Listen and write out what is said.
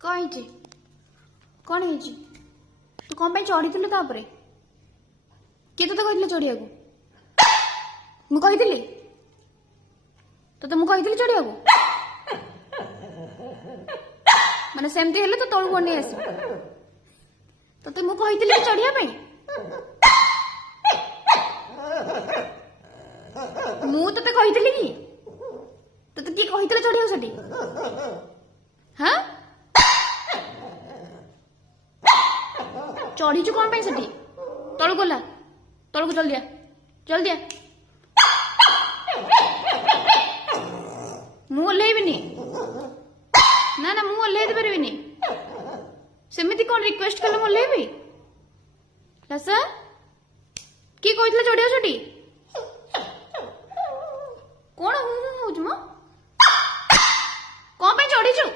कहीं कौन है तू कौन पे चढ़ी तापर किए तो कहते चढ़िया मुझे तो मुझे चढ़िया माने सेमती हेले तो तलू बनी आस तो मुझे चढ़िया मु ते कही कि तो किए कही चढ़िया सेठी हाँ चढ़ीचु कौन पे सेठी तलू गला तलू चल दिया चल दिया मु ओह्लैबिनी ना ना मु ओह्लैदे पारिबिनी सेमिति कौन रिक्वेस्ट कले ओह्लैबी लासा किए कही चढ़िया सेठी कौन हूँ मो कौन पे चढ़ीचु